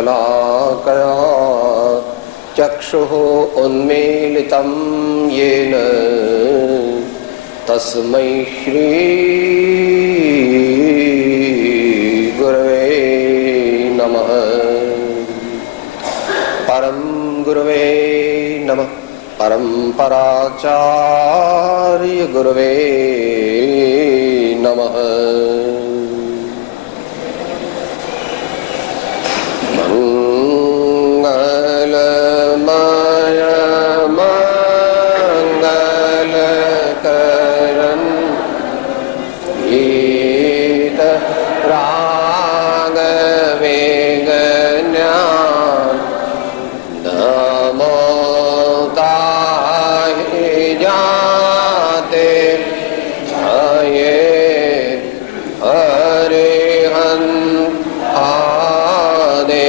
शलाकया चक्षुः उन्मीलितं येन तस्मै श्री गुरवे नमः। परम गुरवे नमः। परम्पराचार्य गुरवे नमः। मंगलमय मंगलकरण गीत रागवेगन्या नमो ताहि जाते छाये हरिहंत आदे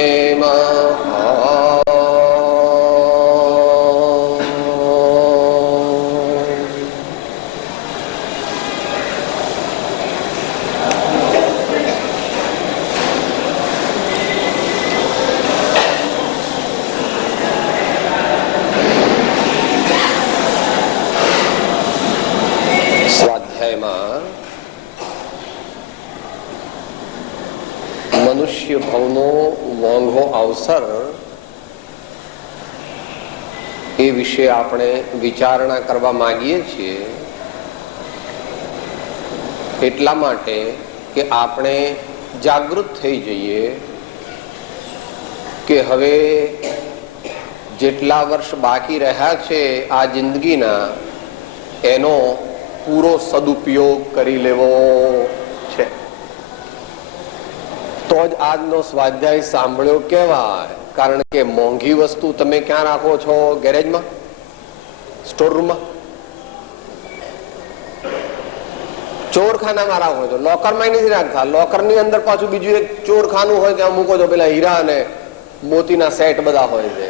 મનુષ્ય ભવનો મોંઘો અવસર એ વિશે આપણે વિચારણા કરવા માંગીએ છીએ, એટલા માટે કે આપણે જાગૃત થઈ જઈએ કે હવે જેટલા વર્ષ બાકી રહ્યા છે આ જિંદગીના, એનો પૂરો સદુપયોગ કરી લેવો છે. તો જ આજનો સ્વાધ્યાય સાંભળ્યો કહેવાય. કારણ કે મોંઘી વસ્તુ તમે ક્યાં રાખો છો? ગેરેજમાં, સ્ટોર રૂમમાં, ચોરખાનામાં રાખો છો. લોકરમાં નથી રાખતા. લોકરની અંદર પાછું બીજું એક ચોરખાનું હોય, ત્યાં મૂકો છો. પેલા હીરા અને મોતીના સેટ બધા હોય છે.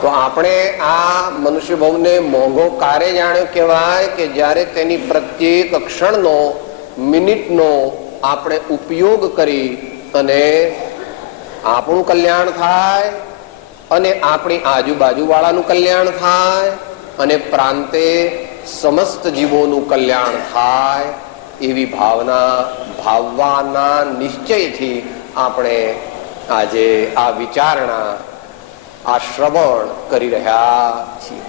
તો આપણે આ મનુષ્ય ભવને મોંઘો કાર્ય જાણ્યો કહેવાય કે જ્યારે તેની પ્રત્યેક ક્ષણનો, મિનિટનો આપણે ઉપયોગ કરી અને આપણું કલ્યાણ થાય અને આપણી આજુબાજુ વાળાનું કલ્યાણ થાય અને પ્રાંતે સમસ્ત જીવોનું કલ્યાણ થાય, એવી ભાવના, ભાવવાના નિશ્ચયથી આપણે આજે આ વિચારણા, આ શ્રવણ કરી રહ્યા છીએ.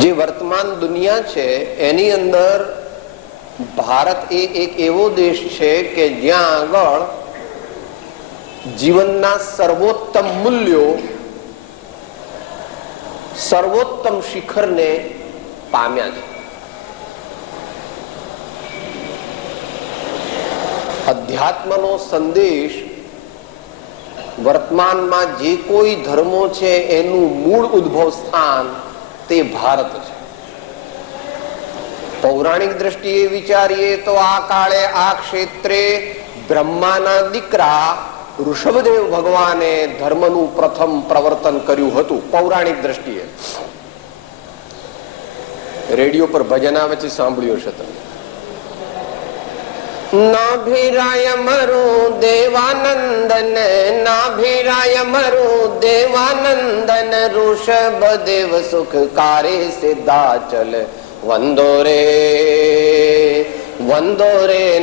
જે વર્તમાન દુનિયા છે એની અંદર ભારત એ એક એવો દેશ છે કે જ્યાં આગળ જીવનના સર્વોત્તમ મૂલ્યો સર્વોત્તમ શિખરને પામ્યા છે. અધ્યાત્મનો સંદેશ વર્તમાનમાં જે કોઈ ધર્મો છે એનું મૂળ ઉદ્ભવ સ્થાન તે ભારત છે. પૌરાણિક દ્રષ્ટિએ વિચારીએ તો આ કાળે આ ક્ષેત્રે બ્રહ્માના દીકરા ઋષભદેવ ભગવાને ધર્મનું પ્રથમ પ્રવર્તન કર્યું હતું. પૌરાણિક દ્રષ્ટિએ રેડિયો પર ભજન આવે છે, સાંભળ્યું હશે તમે. નાભિરાય મરુ દેવાનંદન, નાભિરાય મરુ દેવાનંદન, ઋષભદેવ સુખકારે સિદ્ધાચલ, વંદો રે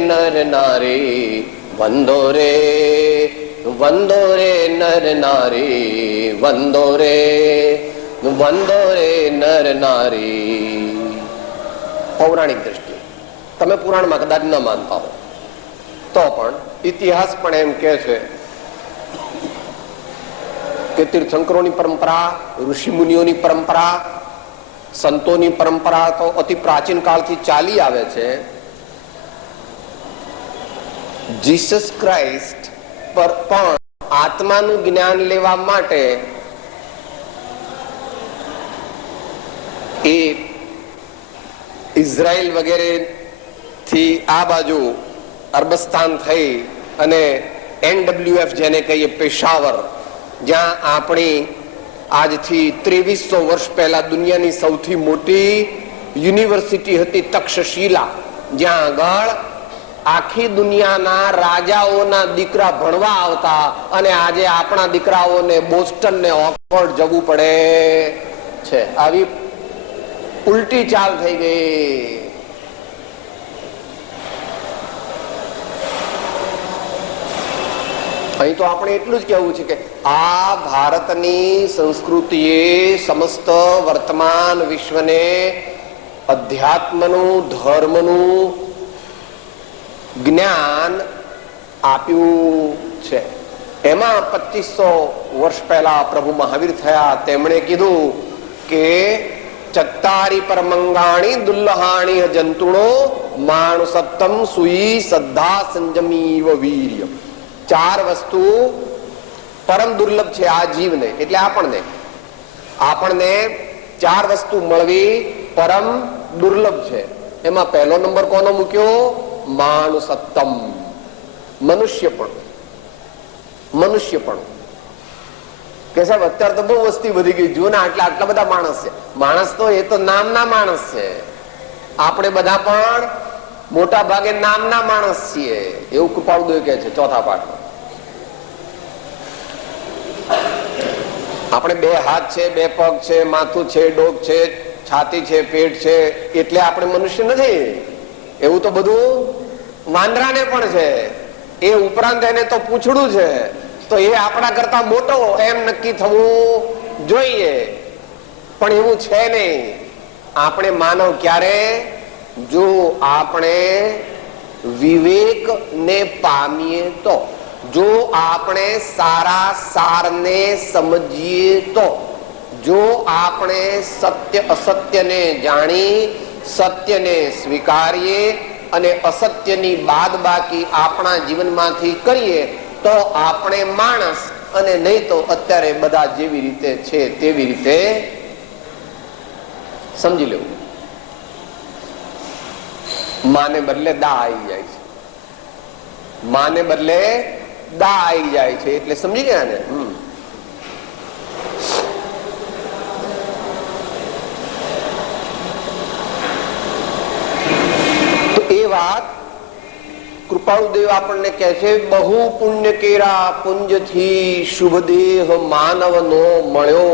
નર નારી, વંદો રે નર નારી, વંદો રે નર નારી. પૌરાણિક દ્રષ્ટિએ તમે પુરાણમાં કદાચ ન માનતા હો તો પણ ઇતિહાસ પણ એમ કે છે કે તીર્થંકરોની પરંપરા, ઋષિ મુનિઓની પરંપરા, સંતોની પરંપરા તો અતિ પ્રાચીન કાળથી ચાલી આવે છે. જીસસ ક્રાઇસ્ટ પર પણ આત્માનું જ્ઞાન લેવા માટે એ ઇઝરાયલ વગેરે થી આ બાજુ અરબસ્તાન થઈ અને NWF જેને કહીએ પેશાવર, જ્યાં આપણી આજથી 2300 વર્ષ પહેલા દુનિયાની સૌથી મોટી યુનિવર્સિટી હતી તક્ષશિલા, જ્યાં આગળ આખી દુનિયાના રાજાઓના દીકરા ભણવા આવતા, અને આજે આપણા દીકરાઓને બોસ્ટન ને ઓક્સફોર્ડ જવું પડે છે. આવી ઉલટી ચાલ થઈ ગઈ. અહીં તો આપણે એટલું જ કહેવું છે કે આ ભારતની સંસ્કૃતિએ સમસ્ત વર્તમાન વિશ્વને અધ્યાત્મનું, ધર્મનું જ્ઞાન આપ્યું છે. એમાં 2500 વર્ષ પહેલા પ્રભુ મહાવીર થયા. તેમણે કીધું કે ચત્તારી પરમંગાણી દુલ્લહાણી જંતુણો માણસત્તમ સુઈ શ્રદ્ધા સંજમીવ વીર્ય. 4 વસ્તુ પરમ દુર્લભ છે આ જીવને, એટલે આપણને 4 વસ્તુ મળવી પરમ દુર્લભ છે. એમાં પહેલો નંબર કોનો મૂક્યો? માણસત્તમ, મનુષ્યપણું. કે સાહેબ અત્યારે તો બહુ વસ્તી વધી ગઈ, જુઓ ને આટલા બધા માણસ છે. માણસ તો એ તો નામના માણસ છે. આપણે બધા પણ મોટા ભાગે નામના માણસ છીએ, એવું કૃપાળુદેવ કહે છે 4થા પાઠમાં. આપણે 2 હાથ છે, 2 પગ છે, માથું છે, ડોક છે, છાતી છે, પેટ છે, એટલે આપણે મનુષ્ય નથી. એવું તો બધું વાંદરાને પણ છે. એ ઉપરાંત એને તો પૂંછડું છે, તો એ આપણા કરતા મોટો એમ નક્કી થવું જોઈએ, પણ એવું છે નહીં. આપણે માનવ ક્યારે? જો આપણે વિવેક ને પામીએ તો, જો આપણે સારા સારને સમજીએ તો, જો આપણે સત્ય અસત્યને જાણી સત્યને સ્વીકારીએ અને અસત્યની બાદબાકી આપણા જીવનમાંથી કરીએ તો આપણે માણસ, અને નહીં તો અત્યારે બધા જેવી રીતે છે તેવી રીતે સમજી લેવું. માને બદલે દા આવી જાય છે, માને બદલે દા આવી જાય છે, એટલે સમજી ગયા ને. તો એ વાત કૃપાળુદેવ આપણને કહે છે, બહુ પુણ્ય કેરા પુંજથી શુભ દેહ માનવ નો મળ્યો,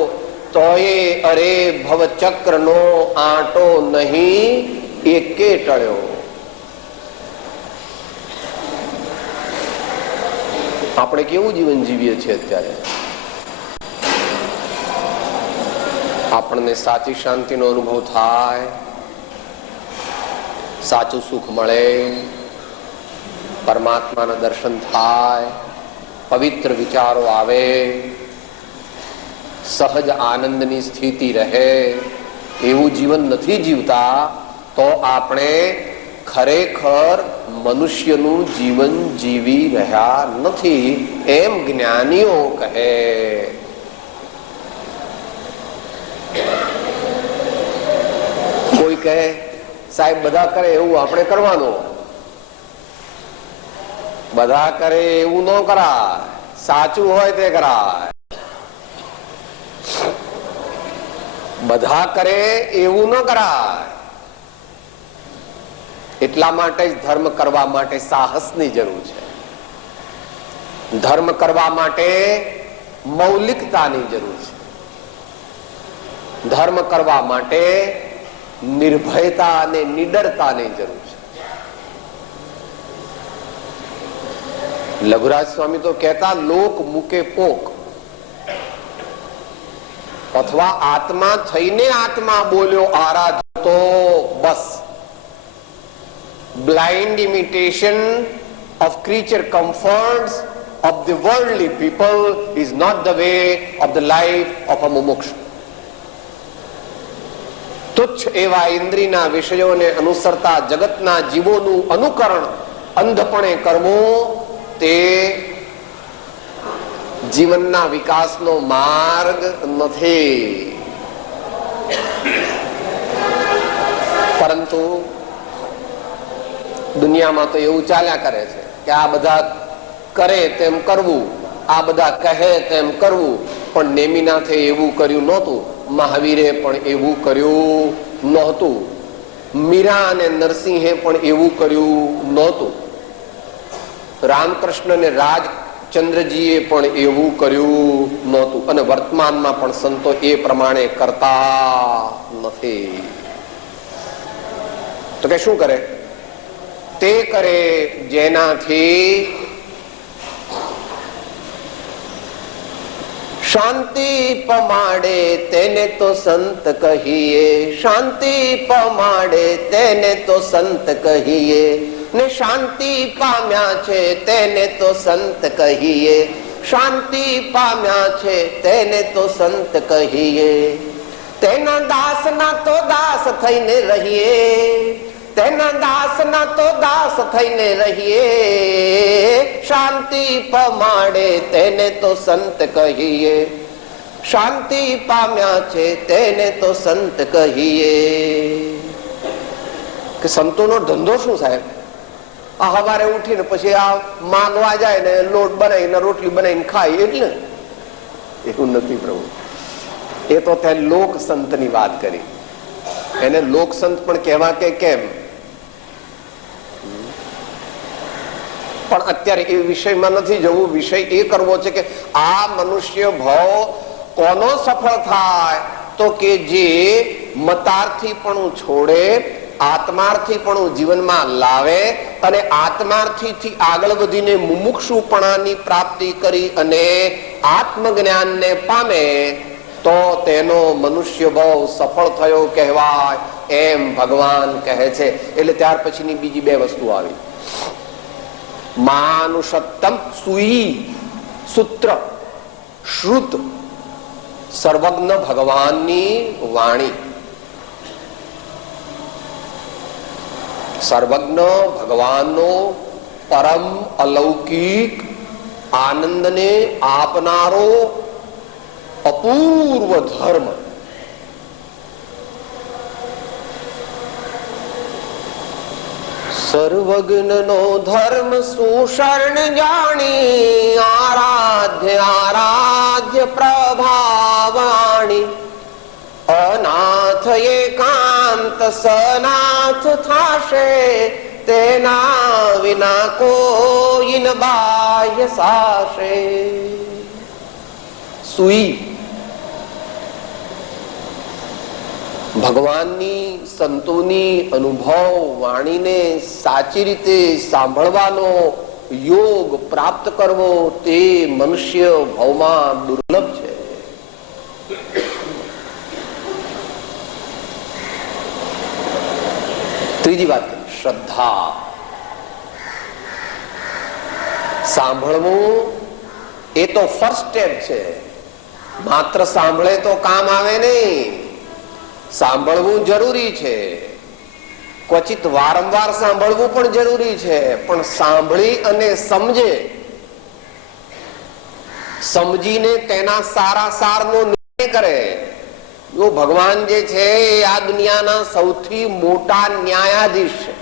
તોય અરે ભવ ચક્ર નો આંટો નહીં એકે ટળ્યો. આપણે કેવું જીવન જીવીએ છીએ અત્યારે? આપણને સાચી શાંતિનો અનુભવ થાય, સાચું સુખ મળે, પરમાત્માના દર્શન થાય, પવિત્ર વિચારો આવે, સહજ આનંદની સ્થિતિ રહે, એવું જીવન નથી જીવતા તો આપણે ખરેખર મનુષ્યનું જીવન જીવી રહ્યા નથી, એમ જ્ઞાનીઓ કહે. કોઈ કહે સાહેબ બધા કરે એવું આપણે કરવાનું. બધા કરે એવું ન કરાય, સાચું હોય તે કરાય. બધા કરે એવું ન કરાય. એટલા માટે જ ધર્મ કરવા માટે સાહસની જરૂર છે. ધર્મ કરવા માટે મૌલિકતાની જરૂર છે. ધર્મ કરવા માટે નિર્ભયતા અને નિડરતાની જરૂર છે. લઘુરાજ સ્વામી તો કહેતા, લોક મૂકે પોક, અથવા આત્મા થઈને આત્મા બોલ્યો આરાધતો બસ. Blind imitation of creature comforts of the worldly people is not the way of the life of a mumukshu. તુચ્છ એવા ઇન્દ્રિયના વિષયોને અનુસરતા જગતના જીવોનું અનુકરણ અંધપણે કરવું તે જીવનના વિકાસનો માર્ગ નથી. પરંતુ દુનિયામાં તો એવું ચાલ્યા કરે છે કે આ બધા કરે તેમ કરવું, આ બધા કહે તેમ કરવું. પણ નેમિનાથે એવું કર્યું નહોતું, મહાવીરે પણ એવું કર્યું નહોતું. મીરા અને નરસિંહે પણ એવું કર્યું નહોતું. રામકૃષ્ણ ને રાજચંદ્રજીએ પણ એવું કર્યું નહોતું, અને વર્તમાનમાં પણ સંતો એ પ્રમાણે કરતા નથી. તો કે શું કરે? તે કરે જેનાથી શાંતિ પમાડે તેને તો સંત કહીએ, શાંતિ પમાડે તેને તો સંત કહીએ, ને શાંતિ પામ્યા છે તેને તો સંત કહીએ, શાંતિ પામ્યા છે તેને તો સંત કહીએ. તેના દાસના તો દાસ થઈને રહીએ, તેના દાસના તો દાસ થઈને રહીએ, શાંતિ પમાડે તેને તો સંત કહીએ, શાંતિ પામ્યા છે તેને તો સંત કહીએ. કે સંતોનો ધંધો શું સાહેબ? આ સવારે ઉઠીને પછી આ માંગવા જાય ને લોટ બનાવીને રોટલી બનાવીને ખાય, એટલે એવું નથી પ્રભુ. એ તો ત્યાં લોક સંત ની વાત કરી. એને લોક સંત પણ કહેવા કે કેમ? પણ અત્યારે એ વિષયમાં નથી જવું. વિષય એ કરવો છે કે આ મનુષ્ય ભાવ કોનો સફળ થાય? તો કે જે મતાર્થી પણ છોડે, આત્માર્થી પણ જીવનમાં લાવે, અને આત્માર્થી આગળ વધીને મુમુક્ષુપણાની પ્રાપ્તિ કરી અને આત્મજ્ઞાનને પામે, તો તેનો મનુષ્ય ભાવ સફળ થયો કહેવાય, એમ ભગવાન કહે છે. એટલે ત્યાર પછીની બીજી બે વસ્તુ આવી. માનુષત્તમ સુઈ સૂત્ર શ્રુત સર્વજ્ઞ ભગવાનની વાણી. સર્વજ્ઞ ભગવાનનો પરમ અલૌકિક આનંદને આપનારો અપૂર્વ ધર્મ. સર્વજ્ઞનો ધર્મ સુશરણ જાણી, આરાધ્ય આરાધ્ય પ્રભાવાણી, અનાથ એકાંત સનાથ થાશે, તેના વિના કોઈ ન બાહ્ય સાશે. સુઈ ભગવાનની સંતોની અનુભવ વાણીને સાચી રીતે સાંભળવાનો યોગ પ્રાપ્ત કરવો તે મનુષ્ય ભાવમાં દુર્લભ છે. ત્રીજી વાત, શ્રદ્ધા. સાંભળવું એ તો ફર્સ્ટ સ્ટેપ છે. માત્ર સાંભળે તો કામ આવે નહીં. સાંભળવું જરૂરી છે, ક્વચિત વારંવાર સાંભળવું પણ જરૂરી છે, પણ સાંભળી અને સમજે, સમજીને તેના સારા સારનો નિર્ણય કરે. જો ભગવાન જે છે એ આ દુનિયાના સૌથી મોટા ન્યાયાધીશ છે.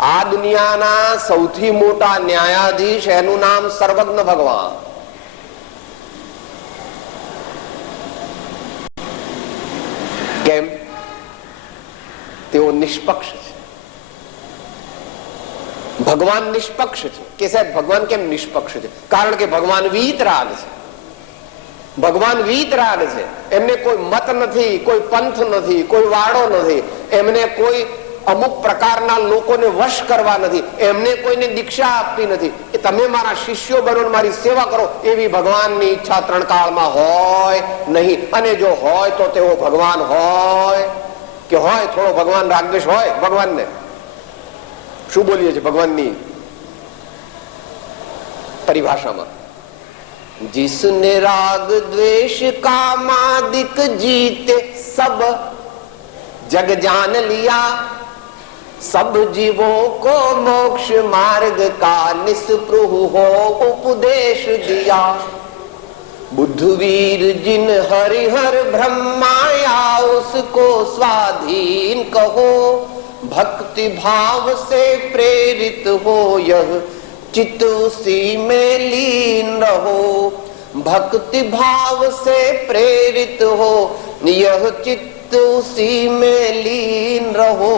આ દુનિયાના સૌથી મોટા ન્યાયાધીશ, એનું નામ સર્વજ્ઞ ભગવાન. કેમ? તેઓ નિષ્પક્ષ છે. ભગવાન નિષ્પક્ષ છે. કે સાહેબ ભગવાન કેમ નિષ્પક્ષ છે? કારણ કે ભગવાન વીતરાગ છે. ભગવાન વીતરાગ છે. એમને કોઈ મત નથી, કોઈ પંથ નથી, કોઈ વાડો નથી. એમને કોઈ અમુક પ્રકારના લોકોને વશ કરવા નથી. એમને કોઈને દીક્ષા આપવી નથી. એ તમે મારા શિષ્યો બનો, મારી સેવા કરો, એવી ભગવાનની ઈચ્છા ત્રણ કાળમાં હોય નહીં. અને જો હોય તો તેઓ ભગવાન હોય કે હોય થોડો ભગવાન રાગદ્વેષ હોય ભગવાનને? શું બોલીએ છીએ ભગવાનની પરિભાષામાં? जिसने राग द्वेष कामादिक जीते सब जग जान लिया, सब जीवों को मोक्ष मार्ग का निस्पृह हो उपदेश दिया। बुद्धवीर जिन हरिहर ब्रह्माया उसको स्वाधीन कहो, भक्ति भाव से प्रेरित हो यह चित्त उसी में लीन रहो। भक्ति भाव से प्रेरित हो यह चित्त चित्त उसी में लीन रहो।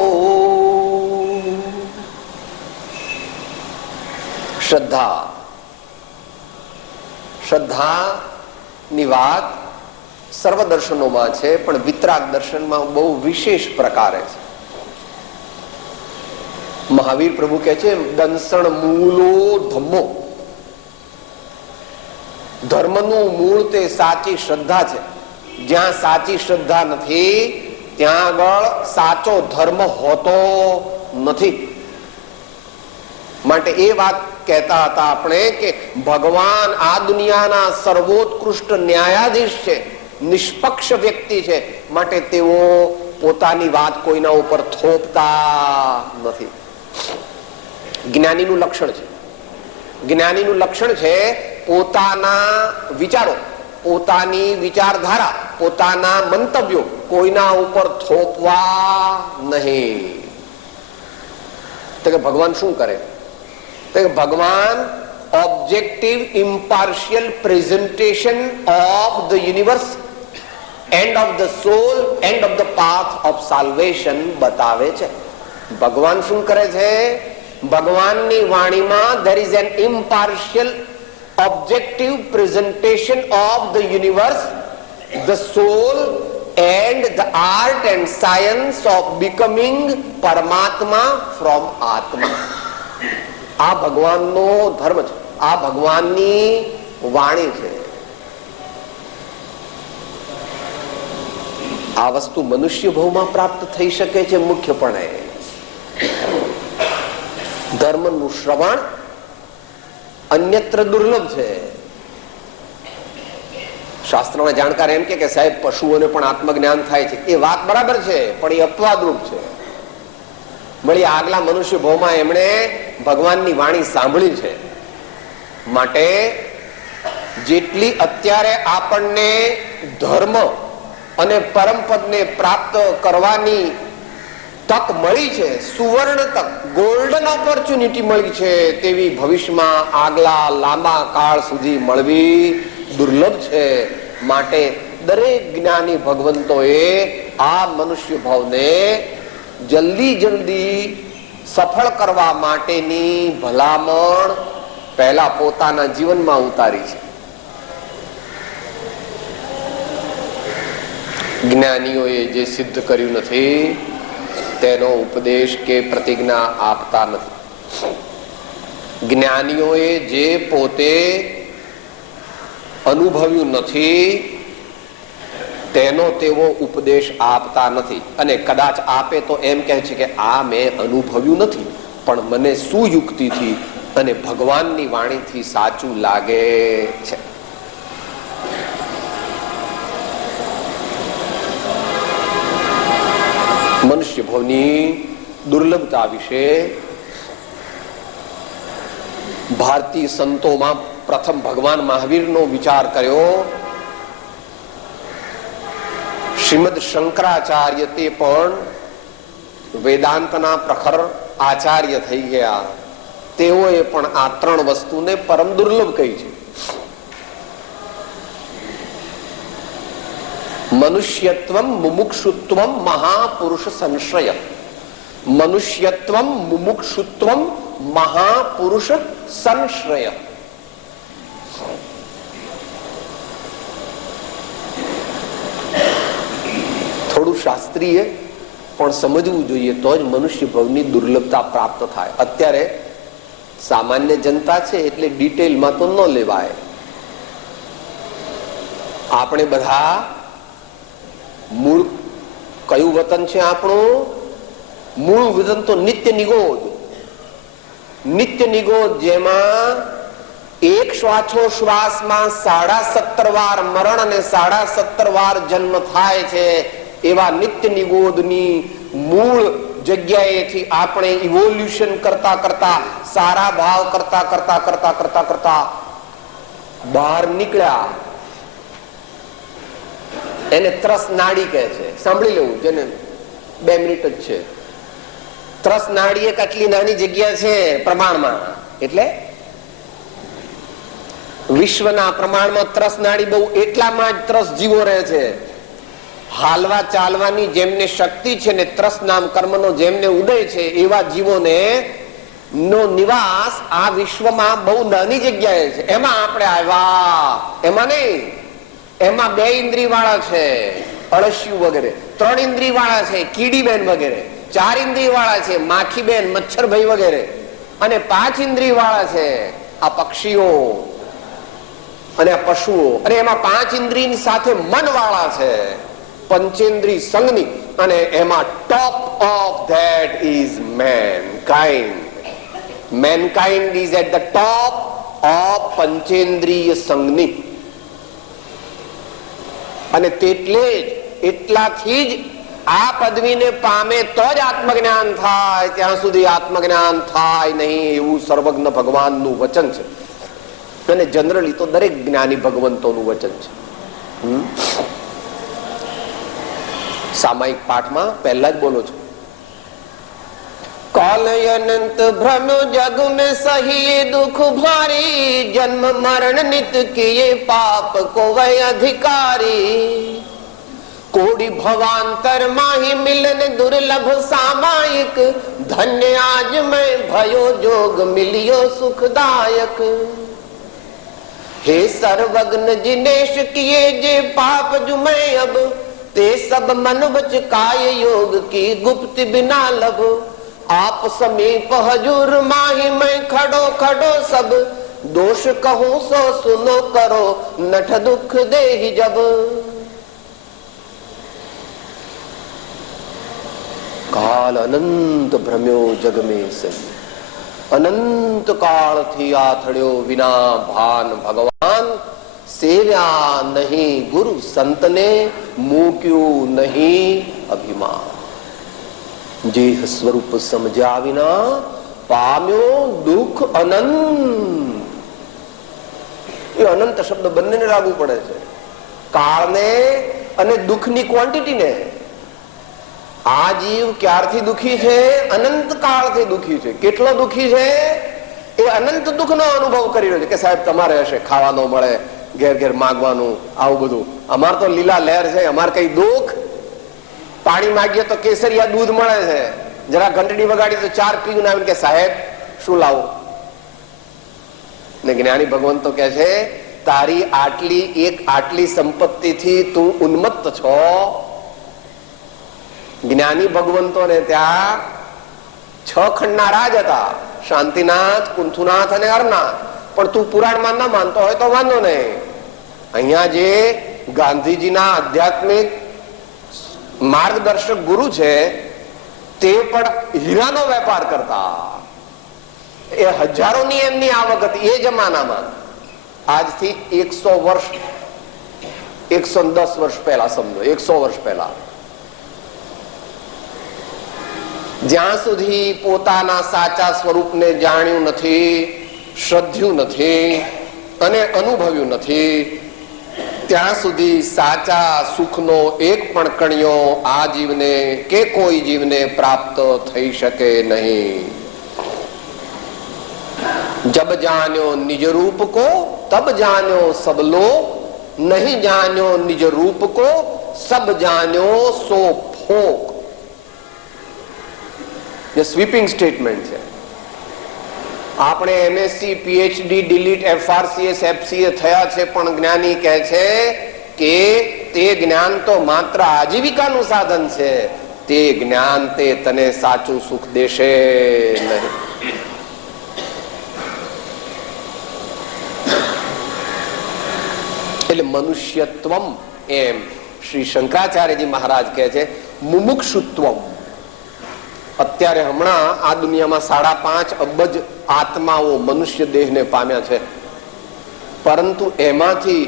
શ્રદ્ધાની વાત સર્વ દર્શનોમાં છે, પણ વિતરાગ દર્શનમાં બહુ વિશેષ પ્રકારે છે. મહાવીર પ્રભુ કહે છે દંસણ મૂલો ધમ્મો, ધર્મનું મૂળ તે સાચી શ્રદ્ધા છે. જ્યાં સાચી શ્રદ્ધા નથી ત્યાં આગળ સાચો ધર્મ હોતો નથી. માટે એ વાત કહેતા હતા આપણે કે ભગવાન આ દુનિયાના સર્વોત્કૃષ્ટ ન્યાયાધીશ છે, નિષ્પક્ષ વ્યક્તિ છે, માટે તેઓ પોતાની વાત કોઈના ઉપર થોપતા નથી. જ્ઞાનીનું લક્ષણ છે, જ્ઞાનીનું લક્ષણ છે પોતાના વિચારો, પોતાની વિચારધારા, પોતાના મંતવ્યો કોઈના ઉપર થોપવા નહીં. તો કે ભગવાન શું કરે? તો કે ભગવાન objective impartial presentation of the universe, and of the soul, and of the path of salvation બતાવે છે. ભગવાન શું કરે છે? ભગવાનની વાણીમાં there is an impartial objective presentation of the universe, the soul and the art and science of becoming Paramatma from Atma. આ ભગવાનનો ધર્મ છે, આ ભગવાનની વાણી છે. આ વસ્તુ મનુષ્ય ભવમાં પ્રાપ્ત થઈ શકે છે મુખ્યપણે. ધર્મનું શ્રવણ અન્યત્ર દુર્લભ છે. શાસ્ત્રના જાણકાર એમ કે સાહેબ પશુઓને પણ આત્મજ્ઞાન થાય છે. એ વાત બરાબર છે, પણ એ અપવાદરૂપ છે. વળી આગલા મનુષ્ય ભવમાં એમણે ભગવાનની વાણી સાંભળી છે. માટે જેટલી અત્યારે આપણને ધર્મ અને પરમપદને પ્રાપ્ત કરવાની તક મળી છે, સુવર્ણ તક, ગોલ્ડન ઓપોર્ચ્યુનિટી મળી છે, તેવી ભવિષ્યમાં આગલા લાંબા કાળ સુધી મળવી દુર્લભ છે. માટે દરેક જ્ઞાની ભગવંતોએ આ મનુષ્ય ભાવને જલ્દી સફળ કરવા માટેની ભલામણ પહેલા પોતાના જીવનમાં ઉતારી છે. જ્ઞાનીઓએ જે સિદ્ધ કર્યું નથી તેનો ઉપદેશ કે પ્રતિજ્ઞા આપતા નથી. જ્ઞાનીઓએ જે પોતે અનુભવ્યું નથી તેનો તેઓ ઉપદેશ આપતા નથી. અને કદાચ આપે તો એમ કહે છે કે આ મેં અનુભવ્યું નથી, પણ મને સુયુક્તિથી અને ભગવાનની વાણીથી સાચું લાગે છે. મનુષ્ય ભવની દુર્લભતા વિશે ભારતીય સંતોમાં પ્રથમ ભગવાન મહાવીરનો વિચાર કર્યો. શ્રીમદ શંકરાચાર્ય તે પણ વેદાંતના પ્રખર આચાર્ય થઈ ગયા. તેઓએ પણ આ ત્રણ વસ્તુને પરમ દુર્લભ કહી છે. મનુષ્યત્વમ મુમુક્ષુત્વમ મહાપુરુષ સંશ્રય. મનુષ્યત્વમ મુમુક્ષુત્વમ મહાપુરુષ સંશ્રય. થોડું શાસ્ત્રીય પણ સમજવું જોઈએ તો જ મનુષ્ય ભવની દુર્લભતા પ્રાપ્ત થાય. અત્યારે સામાન્ય જનતા છે એટલે ડિટેલમાં તો ન લેવાય. આપણે બધા મૂળ કયું વતન છે આપણું? મૂળ વતન તો નિત્ય નિગોદ. નિત્ય નિગોદ જેમાં એક શ્વાસોશ્વાસમાં 17.5 વાર મરણ અને 17.5 વાર જન્મ થાય છે. એવા નિત્ય નિગોદની મૂળ જગ્યાએથી આપણે ઇવોલ્યુશન કરતા કરતા, સારા ભાવ કરતા કરતા કરતા કરતા કરતા બહાર નીકળ્યા. એને ત્રસ નાડી કહે છે. સાંભળી લેવું, જેને 2 મિનિટ જ છે. ત્રસ નાડી એક આટલી નાની જગ્યા છે પ્રમાણમાં. એટલે વિશ્વના પ્રમાણમાં ત્રસ નાડી બહુ એટલામાં જ ત્રસ જીવો રહે છે. હાલવા ચાલવાની જેમને શક્તિ છે ને ત્રસ નામ કર્મનો જેમને ઉદય છે એવા જીવોને નો નિવાસ આ વિશ્વમાં બહુ નાની જગ્યાએ છે. એમાં આપણે આવ્યા, એમાં નહીં. એમાં 2 ઇન્દ્રિય વાળા છે અળસિયું વગેરે, 3 ઇન્દ્રિય વાળા છે કીડીબેન વગેરે, 4 ઇન્દ્રિય વાળા છે માખીબેન મચ્છરભાઈ વગેરે, અને 5 ઇન્દ્રિય વાળા છે આ પક્ષીઓ અને આ પશુઓ, અને એમાં 5 ઇન્દ્રિયની સાથે મન વાળા છે પંચેન્દ્રિય સંગની, અને એમાં top of that is mankind. Mankind is at the top of પંચેન્દ્રિય સંગની. અને તેટલે જ એટલાથી જ આ પદવીને પામે તો જ આત્મજ્ઞાન થાય, ત્યાં સુધી આત્મજ્ઞાન થાય નહીં એવું સર્વજ્ઞ ભગવાનનું વચન છે. અને જનરલી તો દરેક જ્ઞાની ભગવંતોનું વચન છે. સામાયિક પાઠમાં પહેલા જ બોલો છો, काल अनंत भ्रम जग में सही दुख भारी, जन्म मरण नित किए पाप को वह अधिकारी, कोटि भवांतर माही मिलन दुर्लभ सामायिक, धन्य आज मैं भयो जोग मिलियो सुखदायक। हे सर्वज्ञ जिनेश किए जे पाप जुमे अब, ते सब मन वच काय योग की गुप्त बिना लब, आप समीप हजूर माही मैं खड़ो खड़ो सब, दोष कहूं सो सुनो करो नठ दुख दे ही जब। काल अनंत भ्रम्यो जग में सही, अनंत काल थी आथड़्यो विना भान भगवान, सेव्या नहीं गुरु संत ने मूक्यू नहीं अभिमान। जेह स्वरूप समझ्या विना पाम्यो दुख अनंत। ये अनंत शब्द બંને ને લાગુ પડે છે, કાળને અને દુઃખની ક્વોન્ટિટીને। આ જીવ ક્યારથી દુખી છે? અનંત કાળથી દુખી છે। કેટલો દુખી છે? એ અનંત દુઃખનો અનુભવ કરી રહ્યો છે કે સાહેબ તમારે હશે, ખાવા ન મળે, ઘેર ઘેર માંગવાનું, આવું બધું। અમાર તો લીલા લહેર છે, અમાર કઈ દુઃખ? પાણી માંગીએ તો કેસરિયા દૂધ મળે છે, જરા ઘંટડી વગાડી તો 4 પીને આવીને કે સાહેબ શું લાવું? ને જ્ઞાની ભગવાન તો કે છે તારી આટલી સંપત્તિથી તું ઉન્મત્ત છો। જ્ઞાની ભગવંતોને ત્યાં 6 ખંડના રાજ હતા, શાંતિનાથ, કુંથુનાથ અને હરનાથ। પણ તું પુરાણમાં ના માનતો હોય તો વાંધો નહીં, અહીંયા જે ગાંધીજીના આધ્યાત્મિક માર્ગદર્શક ગુરુ છે તે પણ હીરાનો વેપાર કરતા। એ હજારોની એમની આવક હતી એ જમાનામાં। આજથી 100 વર્ષ, 110 વર્ષ પહેલા સમજો, 100 વર્ષ પહેલા, જ્યાં સુધી પોતાના સાચા સ્વરૂપને જાણ્યું નથી, શ્રદ્ધ્યું નથી અને અનુભવ્યું નથી, ત્યાં સુધી સાચા સુખનો એક પણ કણિયો આ જીવને કે કોઈ જીવને પ્રાપ્ત થઈ શકે નહીં। જબ જાન્યો નિજ રૂપ કો તબ જાન્યો સબ લોક, નહીં જાન્યો નિજ રૂપ કો સબ જાન્યો સો ફોક। ये स्वीपिंग स्टेटमेंट है। આપણે એમએસસી, પીએચડી, ડિલીટ, એફઆરસીએસ, એફસીએ થયા છે, પણ જ્ઞાની કહે છે કે તે જ્ઞાન તો માત્ર આજીવિકાનું સાધન છે, તે જ્ઞાન તે તને સાચું સુખ દેશે નહીં। એટલે મનુષ્યત્વમ એમ શ્રી શંકરાચાર્યજી મહારાજ કહે છે મુમુક્ષુત્વમ। અત્યારે હમણાં આ દુનિયામાં 5.5 અબજ આત્માઓ મનુષ્ય દેહને પામ્યા છે, પરંતુ એમાંથી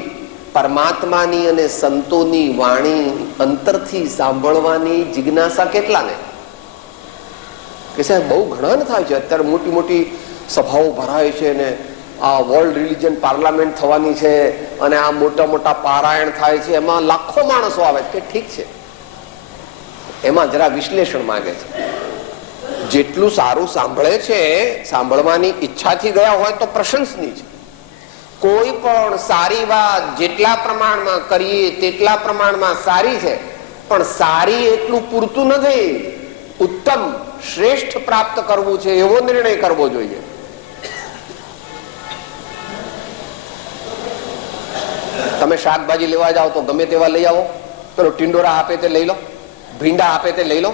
પરમાત્માની અને સંતોની વાણી અંતરથી સાંભળવાની જિજ્ઞાસા કેટલાને? કે સાહેબ બહુ ઘણા થાય છે। અત્યારે મોટી મોટી સભાઓ ભરાય છે ને આ વર્લ્ડ રિલિજન પાર્લામેન્ટ થવાની છે અને આ મોટા મોટા પારાયણ થાય છે, એમાં લાખો માણસો આવે છે, ઠીક છે, એમાં જરા વિશ્લેષણ માંગે છે। જેટલું સારું સાંભળે છે, સાંભળવાની ઈચ્છાથી ગયા હોય તો પ્રશંસનીય છે। કોઈ પણ સારી વાત જેટલા પ્રમાણમાં કરીએ તેટલા પ્રમાણમાં સારી છે, પણ સારી એટલું પૂરતું નથી, ઉત્તમ શ્રેષ્ઠ પ્રાપ્ત કરવું છે એવો નિર્ણય કરવો જોઈએ. તમે શાકભાજી લેવા જાઓ તો ગમે તેવા લઈ આવો, પેલો ટિંડોરા આપે તે લઈ લો, ભીંડા આપે તે લઈ લો.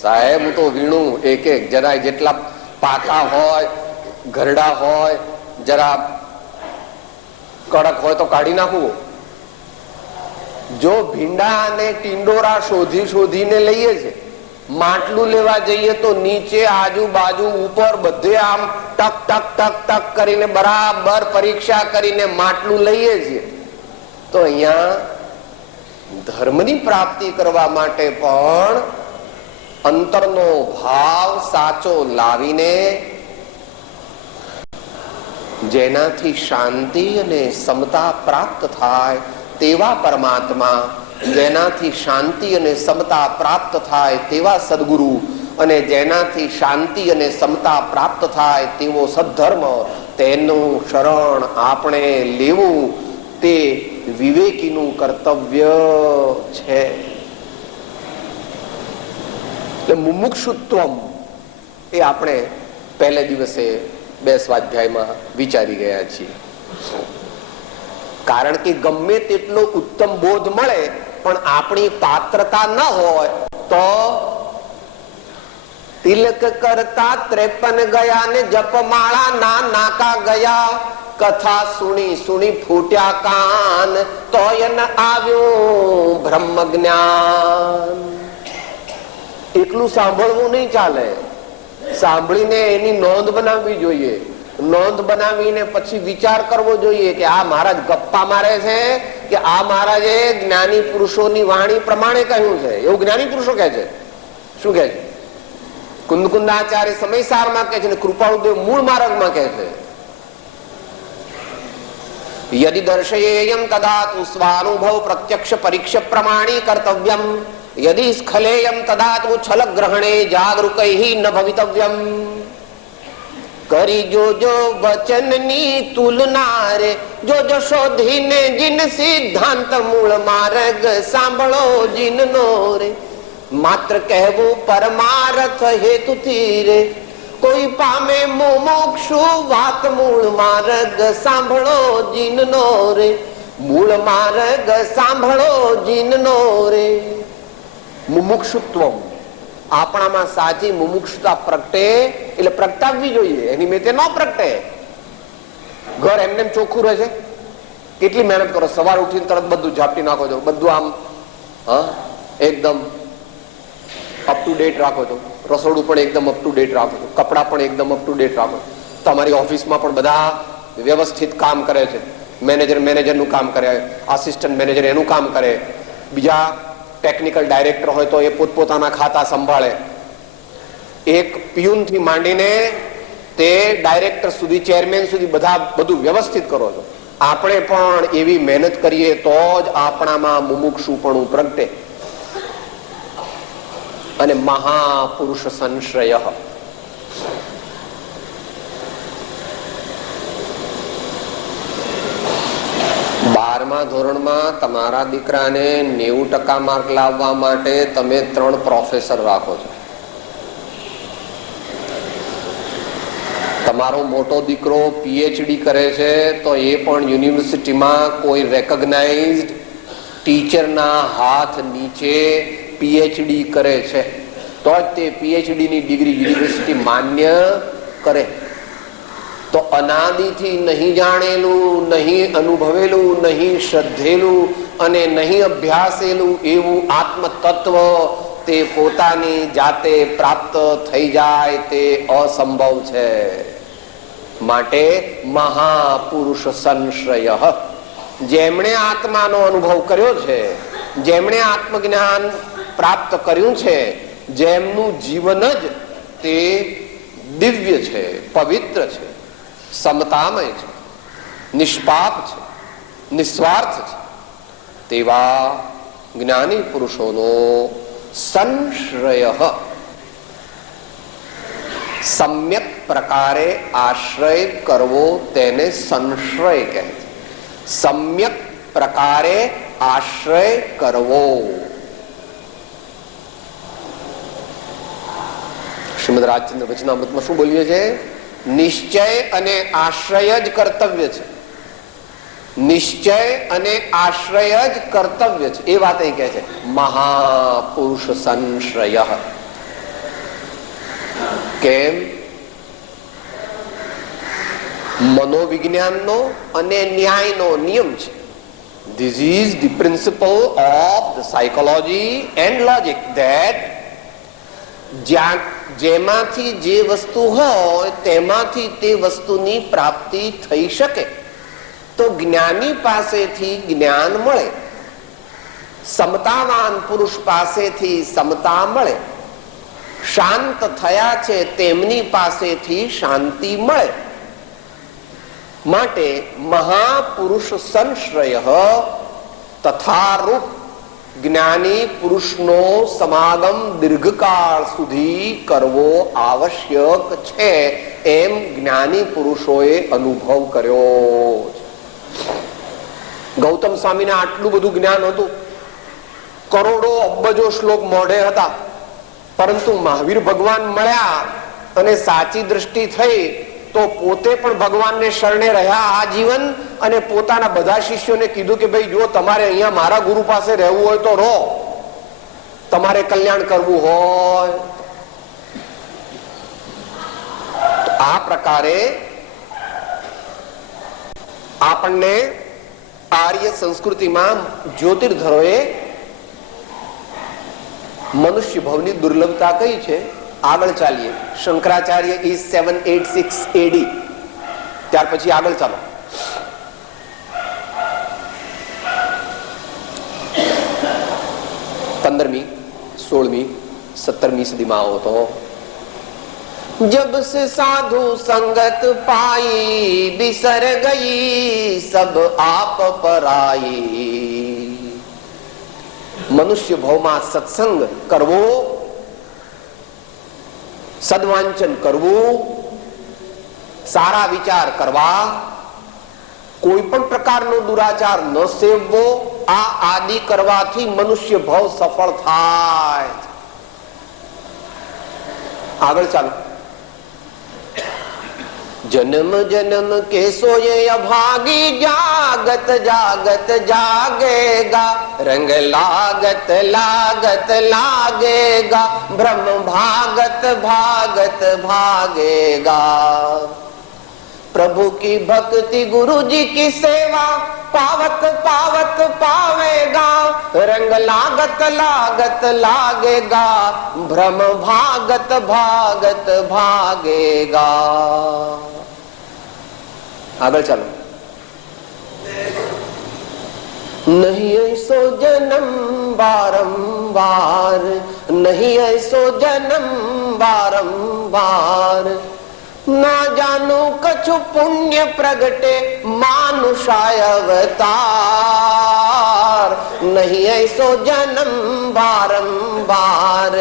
સાહેબ હું તો વીણું એક એક જરા, જેટલા પાકા હોય, ઘરડા હોય, જરા કડક હોય તો કાઢી નાખવું. જો ભીંડા અને ટિંડોરા શોધી શોધીને લઈએ છે, માટલું લેવા જઈએ તો નીચે આજુબાજુ ઉપર બધે આમ ટક ટક ટક ટક કરીને બરાબર પરીક્ષા કરીને માટલું લઈએ છીએ. તો અહીંયા ધર્મની પ્રાપ્તિ કરવા માટે પણ અંતરનો ભાવ સાચો લાવીને, જેનાથી શાંતિ અને સમતા પ્રાપ્ત થાય તેવા પરમાત્મા, જેનાથી શાંતિ અને સમતા પ્રાપ્ત થાય તેવા સદગુરુ, અને જેનાથી શાંતિ અને સમતા પ્રાપ્ત થાય તેવો સદ્ધર્મ, તેનું શરણ આપણે લેવું તે વિવેકીનું કર્તવ્ય છે. એટલે મુમુક્ષુત્વમ એ આપણે પહેલે દિવસે 2 સ્વાધ્યાયમાં વિચારી ગયા છીએ. કારણ કે ગમે તેટલો ઉત્તમ બોધ મળે પણ આપણી પાત્રતા ન હોય તો તિલક કરતા 53 ગયા ને જપમાળા ના નાકા ગયા, કથા સુણી સુણી ફૂટ્યા કાન, તોય ન આવ્યું બ્રહ્મ જ્ઞાન. એકલું સાંભળવું નહીં ચાલે, સાંભળીને એની નોંધ બનાવવી જોઈએ. નોંધ બનાવીને પછી વિચાર કરવો જોઈએ કે આ મહારાજ ગપ્પા મારે છે કે આ મહારાજે જ્ઞાની પુરુષોની વાણી પ્રમાણે કહ્યું છે. એવું જ્ઞાની પુરુષો કહે છે. શું કહે છે? કુંદકુંદાચાર્ય સમયસારમાં કહે છે ને કૃપાળુદેવ મૂળ માર્ગમાં કહે છે, યદિ દર્શયેયમ તદા તુ સ્વાનુભવ પ્રત્યક્ષ પરીક્ષ પ્રમાણી કર્તવ્યમ, યદિ સ્ખલેયમ તદા તુ છલ ગ્રહણે જાગૃકૈઃ ન ભવિતવ્યમ. કરી જોજો વચનની તુલના રે, જોજો શોધીને જીન સિદ્ધાંત મૂળ માર્ગ, સાંભળો જીનનો રે. માત્ર કહેવું પરમાર્થ હેતુથી રે, કોઈ પામે મોક્ષુ વાત મૂળ માર્ગ, સાંભળો જીનનો રે. મૂળ માર્ગ સાંભળો જીનનો રે. મુમુક્ષુત્વ, આપણામાં સાચી મુમુક્ષુતા પ્રગટે એટલે પ્રગટાવવી જોઈએ, એની મેતે ન પ્રગટે. ઘર એમને ચોખ્ખું રહે છે, કેટલી મહેનત કરો, સવાર ઉઠીને તરત બધું ઝાપટી નાખો છો, બધું આમ એકદમ અપ ટુ ડેટ રાખો છો, રસોડું પણ એકદમ અપ ટુ ડેટ રાખો છો, કપડા પણ એકદમ અપ ટુ ડેટ રાખો છો. તમારી ઓફિસમાં પણ બધા વ્યવસ્થિત કામ કરે છે. મેનેજર મેનેજરનું કામ કરે, આસિસ્ટન્ટ મેનેજર એનું કામ કરે, બીજા ટેકનિકલ ડાયરેક્ટર હોય તો એ પોતપોતાના ખાતા સંભાળે. એક પિયુન થી માંડીને તે ડાયરેક્ટર સુધી, ચેરમેન સુધી બધા બધું વ્યવસ્થિત કરો છો. આપણે પણ એવી મહેનત કરીએ તો જ આપણામાં મુમુક્ષુપણું પ્રગટે. અને મહાપુરુષ સંશ્રય, 12મા ધોરણમાં તમારા દીકરાને 90% માર્ક લાવવા માટે તમે 3 પ્રોફેસર રાખો છો. તમારો મોટો દીકરો PhD કરે છે તો એ પણ યુનિવર્સિટીમાં કોઈ રેકોગ્નાઇઝડ ટીચરના હાથ નીચે PhD કરે છે તો જ તે PhD ની ડિગ્રી યુનિવર્સિટી માન્ય કરે. તો અનાદિથી નહીં જાણેલું, નહીં અનુભવેલું, નહીં શ્રદ્ધેલું અને નહીં અભ્યાસેલું એવું આત્મતત્વ તે પોતાની જાતે પ્રાપ્ત થઈ જાય તે અસંભવ છે. માટે મહાપુરુષ સંશ્રય, જેમણે આત્માનો અનુભવ કર્યો છે, જેમણે આત્મજ્ઞાન પ્રાપ્ત કર્યું છે, જેમનું જીવન જ તે દિવ્ય છે, પવિત્ર છે, સમતામય છે, નિષ્પાપ છે, નિસ્વાર્થ છે, તેવા જ્ઞાની પુરુષોનો સંશ્રય, સમ્યક પ્રકારે આશ્રય કરવો તેને સંશ્રય કહે છે. સમ્યક પ્રકારે આશ્રય કરવો. શ્રીમદ રાજચંદ્ર વચનામૃતમાં શું બોલીએ છે? નિશ્ચય અને આશ્રય જ કર્તવ્ય છે. નિશ્ચય અને આશ્રય જ કર્તવ્ય છે. એ વાત અહીં કહે છે મહાપુરુષ સંશ્રય. કેમ? મનોવિજ્ઞાનનો અને ન્યાયનો નિયમ છે. This is the principle of the psychology and logic that જેમાંથી જે વસ્તુ હોય તેમાંથી તે વસ્તુની પ્રાપ્તિ થઈ શકે. તો જ્ઞાની પાસેથી જ્ઞાન મળે, સમતાવાન પુરુષ પાસેથી સમતા મળે, શાંત થયા છે તેમની પાસેથી શાંતિ મળે. માટે મહાપુરુષ સંશ્રય તથારૂપ જ્ઞાની પુરુષનો સમાગમ દીર્ઘકાળ સુધી કરવો આવશ્યક છે એમ જ્ઞાની પુરુષોએ અનુભવ કર્યો. ગૌતમ સ્વામીને આટલું બધું જ્ઞાન હતું, કરોડો અબજો શ્લોક મોઢે હતા, પરંતુ મહાવીર ભગવાન મળ્યા અને સાચી દ્રષ્ટિ થઈ તો પોતે પણ ભગવાનને શરણે રહ્યા આજીવન, અને પોતાના બધા શિષ્યોને કીધું કે ભાઈ જો તમારે અહીંયા મારા ગુરુ પાસે રહેવું હોય તો રહો, તમારે કલ્યાણ કરવું હોય. આ પ્રકારે આપણને આર્ય સંસ્કૃતિમાં જ્યોતિર્ધરોએ મનુષ્ય ભવની દુર્લભતા કઈ છે. આગળ ચાલીએ. Shankaracharya is 786 AD. ત્યાર પછી આગળ ચાલો. पंद्रहवीं 16वीं 17वीं सदीમાં આવો તો जब से साधु संगत पाई बिसर गई सब आप पराई. મનુષ્ય ભાવમાં સત્સંગ કરવો, સદવાંચન કરવું, સારા વિચાર કરવા, કોઈ પણ પ્રકારનો દુરાચાર ન સેવવો, આ આદિ કરવાથી મનુષ્ય ભાવ સફળ થાય. આગળ ચાલો. जन्म जन्म के सोए अभागी जागत जागत जागेगा, रंग लागत लागत लागेगा, ब्रह्म भागत भागत भागेगा. प्रभु की भक्ति गुरु जी की सेवा पावत पावत पावेगा, रंग लागत लागत लागेगा, भ्रम भागत भागत भागेगा. આગળ ચાલો. नहीं ऐसो जन्म बारंबार, नहीं ऐसो जन्म बारंबार, ना जानो कछु पुण्य प्रगटे मानुषाय अवतार. नहीं ऐसो जन्म बारंबार,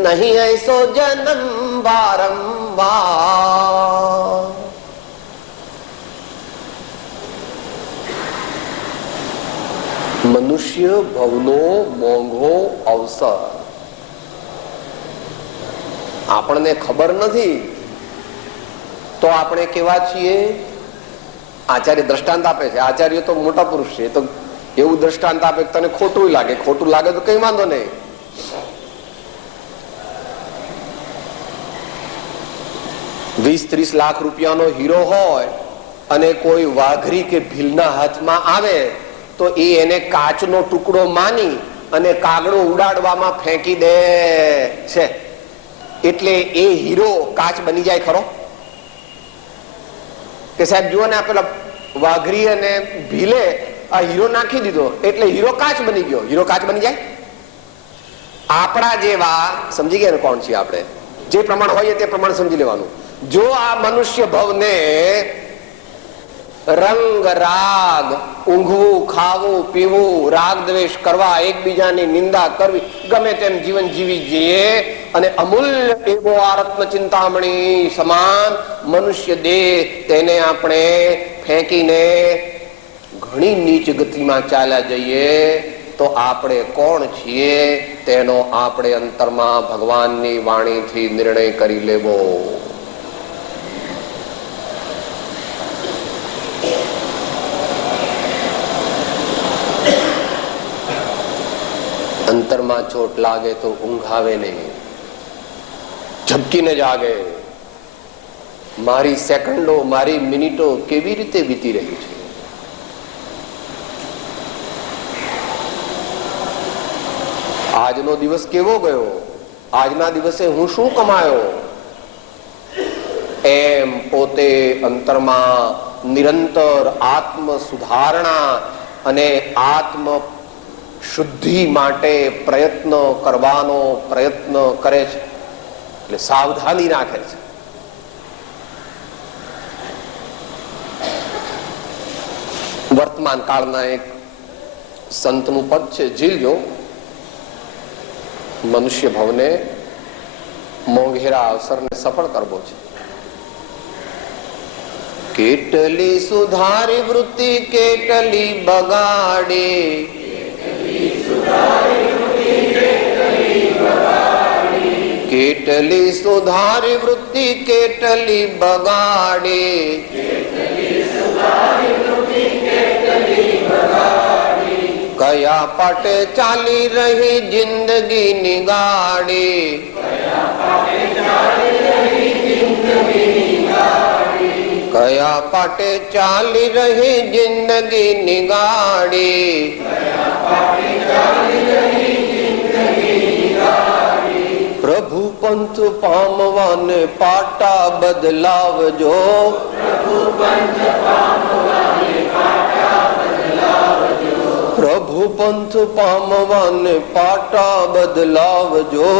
नहीं ऐसो जन्म बारंबार. મનુષ્ય ભવનો મોંઘો અવસર આપણને ખબર નથી તો આપણે કેવા છીએ? આચાર્ય દ્રષ્ટાંત આપે છે. આચાર્ય તો મોટા પુરુષ છે, તો એવું દ્રષ્ટાંત આપે તને ખોટું લાગે, ખોટું લાગે તો કઈ વાંધો નહીં. 20-30 લાખ રૂપિયાનો હીરો હોય અને કોઈ વાઘરી કે ભીલના હાથમાં આવે તો એ એને કાચનો ટુકડો માની અને કાગડો ઉડાડવામાં ફેંકી દે છે. એટલે એ હીરો કાચ બની જાય ખરો? કે સાહેબ જુઓ ને, પેલા વાઘરી અને ભીલે આ હીરો નાખી દીધો એટલે હીરો કાચ બની ગયો. હીરો કાચ બની જાય? આપણા જેવા સમજી ગયા ને કોણ છીએ આપણે? જે પ્રમાણ હોય તે પ્રમાણે સમજી લેવાનું. જો આ મનુષ્ય ભવને રંગ રાગ, ઊંઘવું, ખાવું, પીવું, રાગ દ્વેષ કરવા, એકબીજાની નિંદા કરવી, ગમે તેમ જીવન જીવી જઈએ અને અમૂલ્ય એવો આ રત્ન ચિંતામણી સમાન મનુષ્ય દેહ તેને આપણે ફેંકીને ઘણી નીચ ગતિમાં ચાલ્યા જઈએ તો આપણે કોણ છીએ? તેનો આપણે અંતરમાં ભગવાનની વાણીથી નિર્ણય કરી લેવો. અંતરમાં ચોટ લાગે તો ઊંઘ આવે નહીં, ઝબકીને જાગે. મારી સેકન્ડો, મારી મિનિટો કેવી રીતે વીતી રહી છે? આજનો દિવસ કેવો ગયો? આજના દિવસે હું શું કમાયો? એમ પોતે અંતરમાં નિરંતર આત્મ સુધારણા અને આત્મ શુદ્ધિ માટે પ્રયત્ન કરવાનો પ્રયત્ન કરે છે, એટલે સાવધાની રાખે છે. વર્તમાન કાળના એક સંતનું પદ છે, જીલજો. મનુષ્ય ભવને મોંઘેરા અવસરને સફળ કરવો છે. કેટલી સુધારી વૃત્તિ કેટલી બગાડે, કેટલી સુધારી વૃત્તિ કેટલી બગાડે, કયા પાટે ચાલી રહી જિંદગી ની ગાડી, કયા પાટે ચાલી રહી જિંદગી ની ગાડી, પ્રભુ પંથ પામવાને પાટા બદલાવજો, પ્રભુ પંથ પામવાને પાટા બદલાવજો,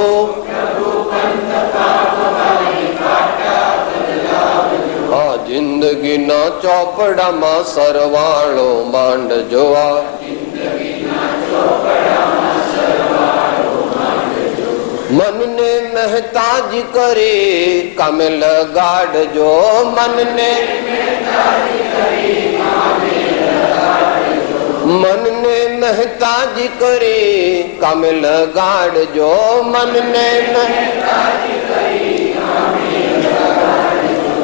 આ જિંદગીના ચોપડામાં સરવાળો માંડજો, મનને મહેતાજી કરે કામે લગાડજો, મનને મનને મહેતાજી કરે કામે લગાડજો, મનને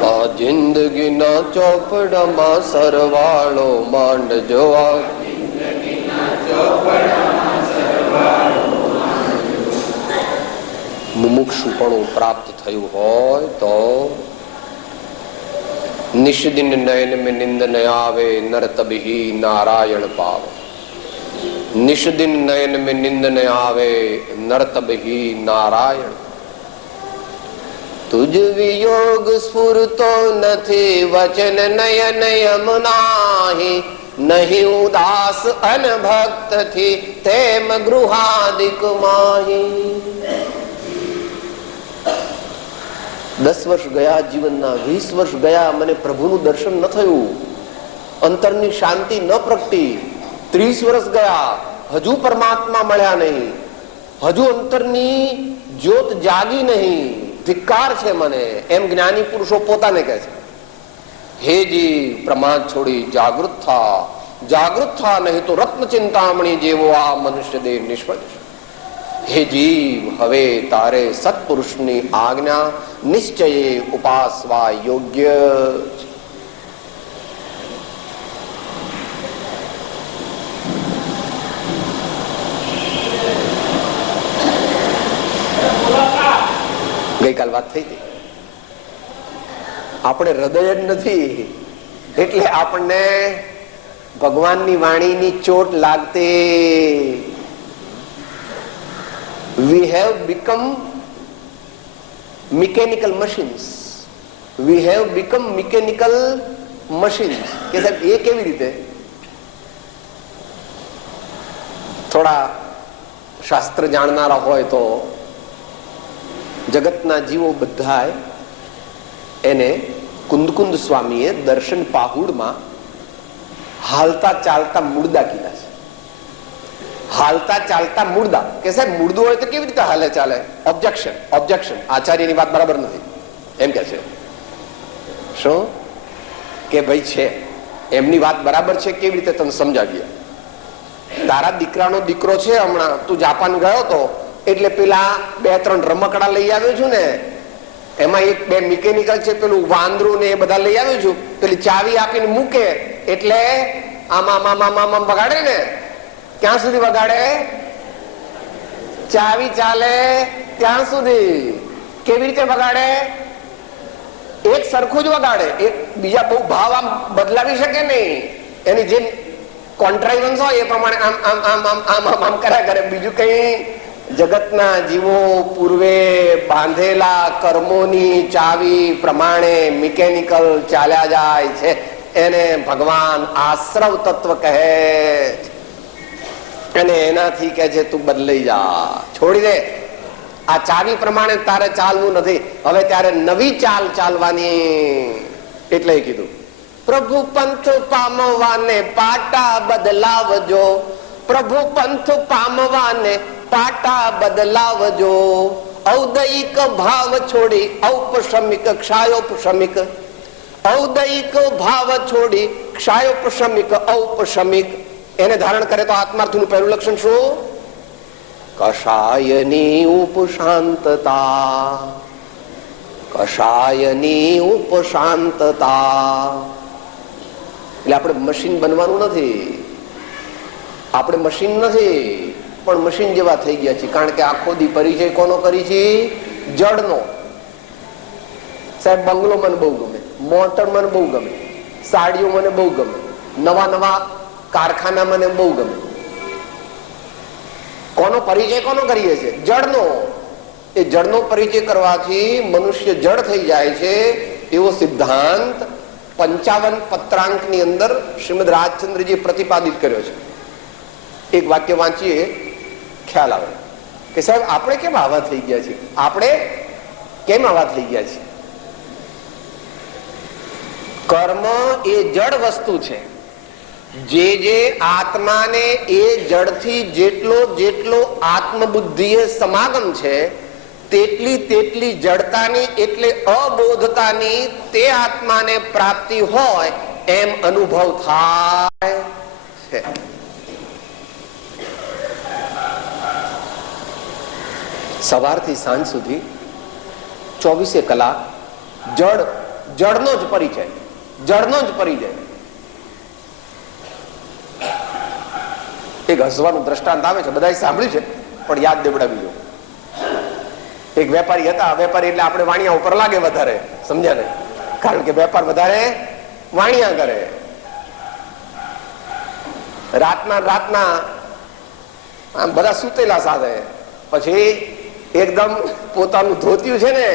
આ જિંદગીના ચોપડામાં સરવાળો માંડજો, મુમુક્ષુપણું પ્રાપ્ત થયું હોય તો નિષદિન નયન में निंद न आवे नर तभी नारायण पावे, निषदिन नयन में निंद न आवे नर तभी नारायण, तुझ वियोग स्फुरतो નથી વચન નયન યમુનાહી, નહીં ઉદાસ અનભક્ત થી તેમ ગૃહાદિક માહી. 10 વર્ષ ગયા જીવનના, 20 વર્ષ ગયા, મને પ્રભુનું દર્શન ન થયું, અંતરની શાંતિ ન પ્રગટી. 30 વર્ષ ગયા, હજુ પરમાત્મા મળ્યા નહીં, હજુ અંતરની જ્યોત જાગી નહીં, ધિક્કાર છે મને, એમ જ્ઞાની પુરુષો પોતાને કહે છે. હે જીવ, પ્રમાદ છોડી જાગૃત થા, જાગૃત થા, નહીં તો રત્ન ચિંતામણી જેવો આ મનુષ્ય દેહ નિષ્ફળ છે. હે જીવ, હવે તારે સત્પુરુષની આજ્ઞા નિશ્ચયે ઉપાસવા યોગ્ય. ગઈકાલ વાત થઈ હતી, આપણે હૃદય જ નથી એટલે આપણને ભગવાનની વાણીની ચોટ લાગતી. We have become mechanical machines. We have become mechanical machines. કે સાહેબ એ કેવી રીતે? થોડા શાસ્ત્ર જાણનારા હોય તો જગતના જીવો બધા એને કુંદકુંદ સ્વામીએ દર્શન પાહુડમાં હાલતા ચાલતા મુર્દા કીધા છે. હાલતા ચાલતા મુર્દા. કે સાહેબ મુર્દું હોય તો કેવી રીતે હાલે ચાલે? Objection, objection. આચાર્યની વાત બરાબર નથી એમ કે છે. શું કે ભાઈ છે, એમની વાત બરાબર છે, કેવી રીતે તને સમજાવીએ? તારા દીકરાનો દીકરો છે, હમણાં તું જાપાન ગયો તો એટલે પેલા 2-3 રમકડા લઈ આવ્યો છું ને, એમાં 1-2 મિકેનિકલ છે, પેલું વાંદરું ને એ બધા લઈ આવ્યું છું. પેલી ચાવી આપીને મૂકે એટલે આમ વગાડે ને. ક્યાં સુધી વગાડે? ચાવી ચાલે ત્યાં સુધી. કેવી રીતે વગાડે? એક સરખું જ વગાડે, એક બીજા બહુ ભાવ આમ બદલાવી શકે નહીં. એની જે કોન્ટ્રાઇવન્સ હોય એ પ્રમાણે આમ આમ આમ આમ આમ આમ આમ કર્યા કરે. બીજું કઈ જગતના જીવો પૂર્વે બાંધેલા કર્મોની ચાવી પ્રમાણે મિકેનિકલ ચાલ્યા જાય છે. એને ભગવાન આશ્રવ તત્વ કહે છે. અને એનાથી કહે છે તું બદલાઈ જા, છોડી દે. આ ચાવી પ્રમાણે તારે ચાલવું નથી, હવે ત્યારે નવી ચાલ ચાલવાની. એટલે કીધું પ્રભુ પંથ પામવાને પાટા બદલાવજો, પ્રભુ પંથ પામવાને પાટા બદલાવજો. ઔદયિક ભાવ છોડી ઔપશમિક ક્ષાયોપશમિક, ઔદયિક ભાવ છોડી ક્ષાયોપશમિક ઔપશમિક. એને ધારણ કરે તો આત્માર્થનું પહેલું લક્ષણ શું? કષાયની ઉપશાંતતા, કષાયની ઉપશાંતતા. એટલે આપણે મશીન બનવાનું નથી, આપણે મશીન નથી પણ મશીન જેવા થઈ ગયા છીએ. કારણ કે આખો દી પરિચય કોનો કરી છે? જડનો. સાહેબ બંગલો મને બહુ ગમે, મોટર મને બહુ ગમે, સાડીઓ મને બહુ ગમે, નવા નવા કારખાના મને બહુ ગમે. કોનો પરિચય કોનો કરીએ છીએ? જડનો. એ જડનો પરિચય કરવાથી મનુષ્ય જડ થઈ જાય છે. એવો સિદ્ધાંત 55 પત્રાંકની અંદર શ્રીમદ રાજચંદ્રજી પ્રતિપાદિત કર્યો છે. એક વાક્ય વાંચીએ, ખ્યાલ આવે કે સાહેબ આપણે કેમ આવા થઈ ગયા છીએ, આપણે કેમ આવા થઈ ગયા છીએ. કર્મ એ જડ વસ્તુ છે. જે આત્માને એ જડથી જેટલો જેટલો આત્મબુદ્ધિએ સમાગમ છે તેટલી જડતાની એટલે અબોધતાની તે આત્માને પ્રાપ્તિ હોય એમ અનુભવ થાય છે. સવારથી સાંજ સુધી 24 કલાક જડનો જ પરિચય, જડનો જ પરિચય. એક હસવાનું દ્રષ્ટાંત આવે છે, બધાએ સાંભળ્યું છે પણ યાદ દેવડાવી દો. એક વેપારી હતા. વેપારી એટલે આપણે વાણિયા ઉપર લાગે વધારે, સમજ્યા ને? કારણ કે વેપાર વધારે વાણિયા કરે. રાતના આમ બધા સુતેલા સાથે પછી એકદમ પોતાનું ધોતિયું છે ને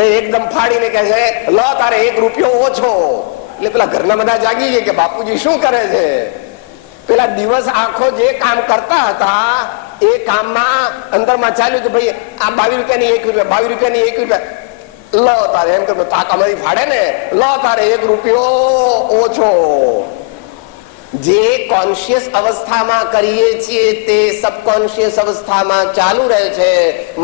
એ એકદમ ફાડીને કહે છે લો તારે 1 રૂપિયો ઓછો. એટલે પેલા ઘરના બધા જાગી ગયા કે બાપુજી શું કરે છે. પેલા દિવસ આખો જે કામ કરતા હતા એ કામમાં અંદરમાં ચાલ્યું કે ભાઈ આ 22 રૂપિયાની 1 રૂપિયા, 22 રૂપિયાની 1 રૂપિયા લો તારે. એમ કે તાકામાંથી ફાડે ને, લો તારે 1 રૂપિયો ઓછો. જે કોન્શિયસ અવસ્થામાં કરીએ છીએ તે સબકોન્શિયસ અવસ્થામાં ચાલુ રહે છે.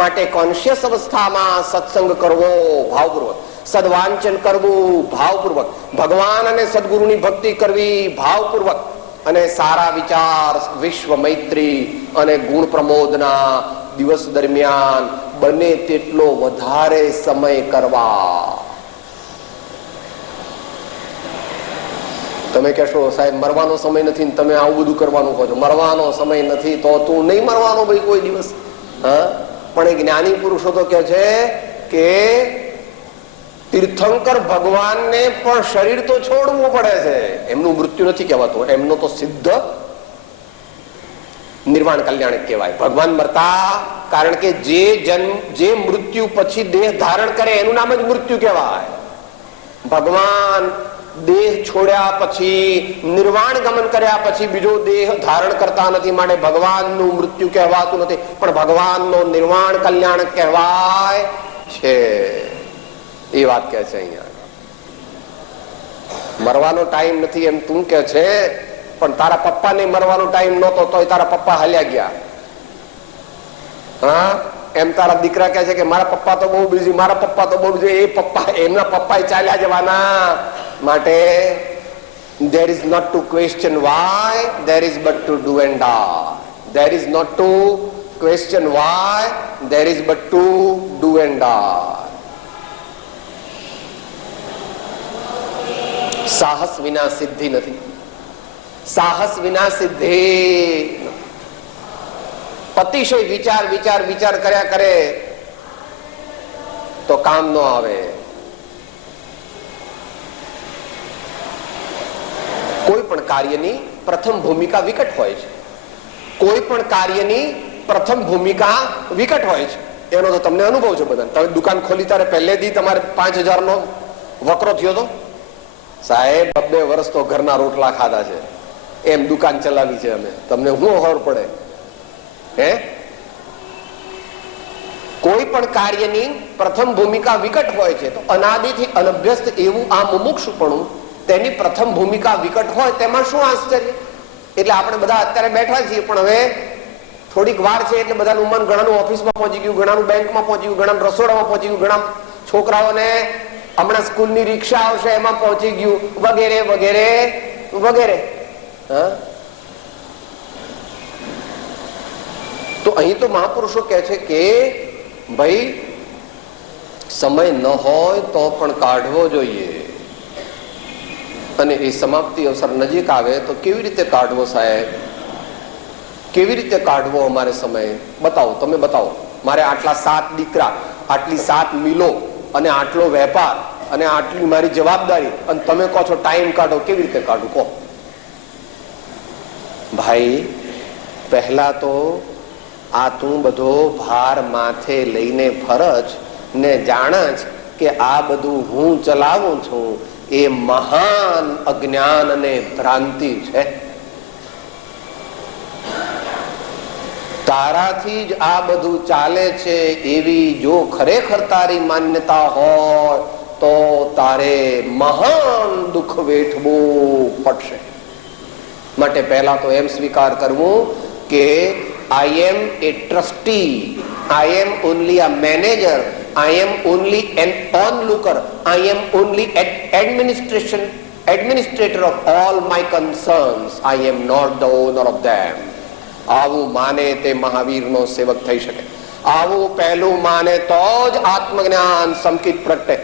માટે કોન્શિયસ અવસ્થામાં સત્સંગ કરવો ભાવપૂર્વક, સદવાંચન કરવું ભાવપૂર્વક, ભગવાન અને સદગુરુની ભક્તિ કરવી ભાવપૂર્વક, અને સારા વિચાર, વિશ્વ મૈત્રી અને ગુણ પ્રમોદના દિવસ દરમિયાન બને તેટલો વધારે સમય કરવા. તમે કહેશો સાહેબ મરવાનો સમય નથી ને તમે આવું બધું કરવાનું કહો છો. મરવાનો સમય નથી તો તું નહીં મરવાનો ભાઈ કોઈ દિવસ. હા, પણ એ જ્ઞાની પુરુષો તો કહે છે કે તીર્થંકર ભગવાનને પણ શરીર તો છોડવું પડે છે. એમનું મૃત્યુ નથી કહેવાતું, એમનો તો સિદ્ધ નિર્વાણ કલ્યાણ કહેવાય. ભગવાન મરતા, કારણ કે જે મૃત્યુ પછી દેહ ધારણ કરે એનું નામ જ મૃત્યુ કહેવાય. ભગવાન દેહ છોડ્યા પછી, નિર્વાણ ગમન કર્યા પછી બીજો દેહ ધારણ કરતા નથી. માટે ભગવાનનું મૃત્યુ કહેવાતું નથી, પણ ભગવાનનો નિર્વાણ કલ્યાણ કહેવાય છે. એ વાત કહે છે અહીંયા. મરવાનો ટાઈમ નથી એમ તું કે છે, પણ તારા પપ્પાને મરવાનો ટાઈમ નહોતો તોય તારા પપ્પા હાલ્યા ગયા. હા, એમ તારા દીકરા કહે છે કે મારા પપ્પા તો બહુ બીઝી, મારા પપ્પા તો બહુ બીઝી. એ પપ્પા, એમના પપ્પા ચાલ્યા જવાના. માટે there is not to question why, there is but to do and die. There is not to question why, there is but to do and die. સાહસ વિના સિદ્ધિ નથી. સાહસ વિના સિદ્ધિ. અતિશય વિચાર વિચાર વિચાર કર્યા કરે તો કામ ન આવે. કોઈ પણ કાર્યની પ્રથમ ભૂમિકા વિકટ હોય છે. કોઈ પણ કાર્યની પ્રથમ ભૂમિકા વિકટ હોય છે. એનો તો તમને અનુભવ છે બધા. તમે દુકાન ખોલી ત્યારે પહેલેથી તમારે 5,000 નો વકરો થયો તો સાહેબ 2 વર્ષ તો ઘરના રોટલા ખાધા છે, એમ દુકાન ચલાવી છે અમે, તમને શું ખબર પડે? હે, કોઈ પણ કાર્યની પ્રથમ ભૂમિકા વિકટ હોય છે. તો અનાદિથી અનભ્યસ્ત એવું આ મુમુક્ષુપણું, તેની પ્રથમ ભૂમિકા વિકટ હોય તેમાં શું આશ્ચર્ય? એટલે આપણે બધા અત્યારે બેઠા છીએ, પણ હવે થોડીક વાર છે એટલે બધાનું મન ઘણાનું ઓફિસમાં પહોંચી ગયું, ઘણાનું બેંકમાં પહોંચી ગયું, ઘણાનું રસોડામાં પહોંચી ગયું, ઘણા છોકરાઓને હમણાં સ્કૂલની રિક્ષા આવશે એમાં પહોંચી ગયું, વગેરે વગેરે વગેરે. તો અહીં તો મહાપુરુષો કહે છે કે ભાઈ સમય ન હોય તો પણ કાઢવો જોઈએ, અને એ સમાપ્તિ અવસર નજીક આવે તો કેવી રીતે કાઢવો સાહેબ? કેવી રીતે કાઢવો અમારે સમય? બતાવો, તમે બતાવો. મારે આટલા 7 દીકરા, આટલી 7 મિલો અને આટલો વેપાર અને આટલી મારી જવાબદારી, અને તમે કહો છો ટાઈમ કાઢો. કેવી રીતે કાઢું કહો? ભાઈ પહેલા તો આ તું બધો ભાર માથે લઈને ફરજ ને જાણ જ કે આ બધું હું ચલાવું છું, એ મહાન અજ્ઞાન અને ભ્રાંતિ છે. તારાથી જ આ બધું ચાલે છે એવી જો ખરેખર તારી માન્યતા હોય તો તારે મહાન દુઃખ વેઠવું પડશે. માટે પહેલા તો એમ સ્વીકાર કરવું કે I am a trustee, I am only a manager, I am only an onlooker, I am only an administrator of all my concerns, I am not the owner of them. આવું માને તે મહાવીરનો સેવક થઈ શકે. આવું પહેલું માને તો જ આત્મજ્ઞાન સંકિત પ્રગટે.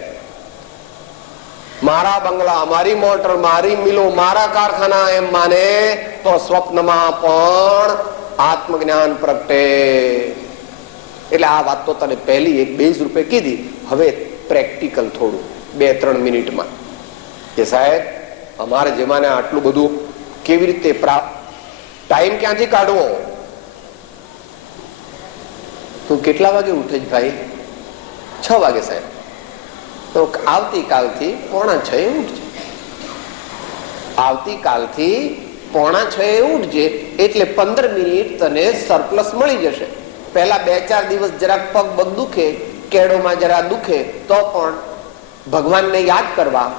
મારા બંગલા, મારી મોટર, મારી મિલો, મારા કારખાના એમ માને તો સ્વપ્નમાં પણ આત્મજ્ઞાન પ્રગટે. એટલે આ વાત તો તને પહેલી 1-2 રૂપે કીધી. હવે પ્રેક્ટિકલ થોડું 2-3 મિનિટમાં કે સાહેબ અમારે જેમાંને આટલું બધું કેવી રીતે ટાઈમ ક્યાંથી કાઢવો? તું કેટલા વાગે ઉઠે જ ભાઈ? 6 વાગે સાહેબ. તો આવતીકાલથી 5:45 ઉઠજે. આવતીકાલથી 5:45 ઉઠજે એટલે 15 મિનિટ તને સરપ્લસ મળી જશે. પહેલા 2-4 દિવસ જરાક પગ બગ દુખે, કેળોમાં જરા દુખે, તો પણ ભગવાનને યાદ કરવા,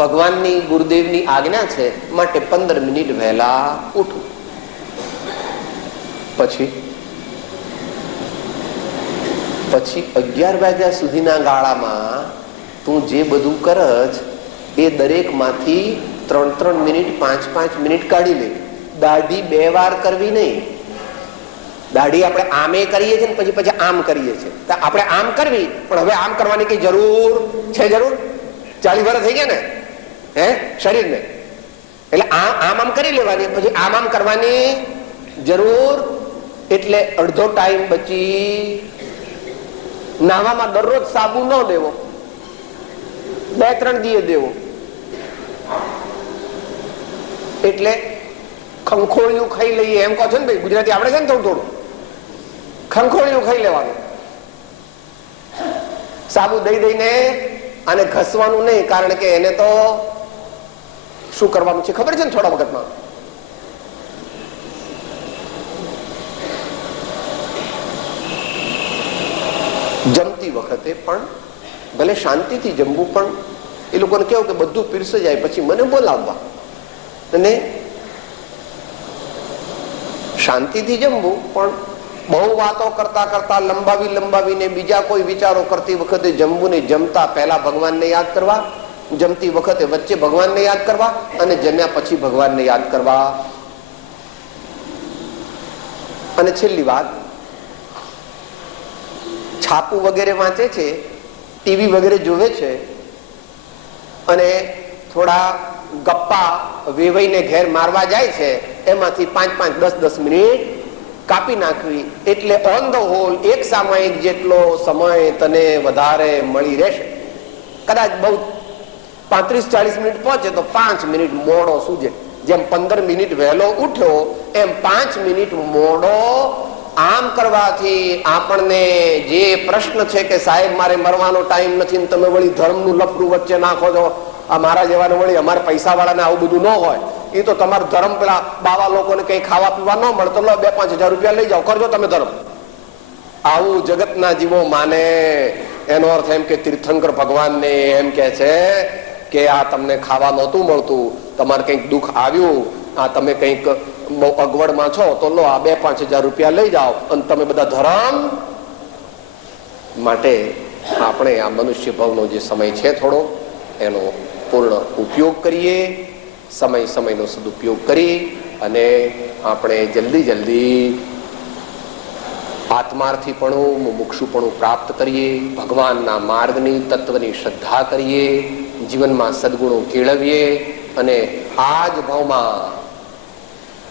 ભગવાનની ગુરુદેવની આજ્ઞા છે માટે 15 મિનિટ વહેલા ઉઠું. પછી 11 વાગ્યા સુધીના ગાળામાં તું જે બધું કરજ એ દરેક માંથી 3-3 મિનિટ 5-5 મિનિટ કાઢી લે. દાઢી 2 વાર કરવી નહીં. દાઢી આપણે આમે કરીએ છીએ ને પછી આમ કરીએ છીએ. આપણે આમ કરવી, પણ હવે આમ કરવાની કઈ જરૂર છે? જરૂર 40 વર્ષ થઈ ગયા ને હે શરીરને, એટલે આમ કરી લેવાની, પછી આમ કરવાની જરૂર. એટલે અડધો ટાઈમ બચી. નાવામાં દરરોજ સાબુ ન દેવો, 2-3 દિવસ દેવો. એટલે ખંખોળિયું ખાઈ લઈએ એમ કહો છો ને ભાઈ, ગુજરાતી આપણે છે ને થોડું ખંખોળિયું ખાઈ લેવાનું. સાબુ દઈને અને ઘસવાનું નહીં, કારણ કે એને તો શું કરવાનું છે ખબર છે ને થોડા વખતમાં. જમતી વખતે પણ ભલે શાંતિથી જમવું, પણ એ લોકોને કેવું કે બધું પીરસે જાય પછી મને બોલાવવા, અને શાંતિથી જમવું. પણ બહુ વાતો કરતા કરતા લંબાવીને બીજા કોઈ વિચારો કરતી વખતે જમવું નહીં. જમતા પહેલા ભગવાનને યાદ કરવા, જમતી વખતે વચ્ચે ભગવાનને યાદ કરવા, અને જમ્યા પછી ભગવાનને યાદ કરવા. અને છેલ્લી વાત છાપું વગેરે વાંચે છે, ટીવી વગેરે જોવે છે અને થોડા ગપ્પા વેવાઈને ઘેર મારવા જાય છે, એમાંથી 5-5, 10-10 મિનિટ કાપી નાખવી, એટલે ઓન ધ હોલ એક સામયિક જેટલો સમય તને વધારે મળી રહેશે. કદાચ બહુ 35-40 મિનિટ પહોંચે તો 5 મિનિટ મોડો સૂજે. જેમ 15 મિનિટ વહેલો ઉઠ્યો એમ 5 મિનિટ મોડો. આમ કરવાથી આપણને જે પ્રશ્ન છે કે સાહેબ મારે મરવાનો ટાઈમ નથી ને તમે વળી ધર્મનું લફડું વચ્ચે નાખો છો, આ મારા જેવાને વળી અમારે પૈસા વાળાને આવું બધું ન હોય, એ તો તમારું ધર્મ પેલા બાવા લોકોને કઈ ખાવા પીવા ન મળે તો 2-5 હજાર રૂપિયા લઈ જાઓ, કરજો તમે ધર્મ. આવું જગતના જીવો માને. એનો અર્થ એમ કે તીર્થંકર ભગવાનને એમ કે છે કે આ તમને ખાવા નહોતું મળતું, તમારે કંઈક દુઃખ આવ્યું, આ તમે કંઈક બહુ અગવડમાં છો તો લો આ 2-5 હજાર રૂપિયા લઈ જાઓ અને તમે બધા ધર્મ. માટે આપણે આ મનુષ્ય ભાવનો જે સમય છે થોડો એનો પૂર્ણ ઉપયોગ કરીએ, સમયનો સદુપયોગ કરી અને આપણે જલ્દી આત્માર્થીપણું, મુમુક્ષુપણું પ્રાપ્ત કરીએ, ભગવાનના માર્ગની તત્વની શ્રદ્ધા કરીએ, જીવનમાં સદગુણો કેળવીએ અને આ જ ભાવમાં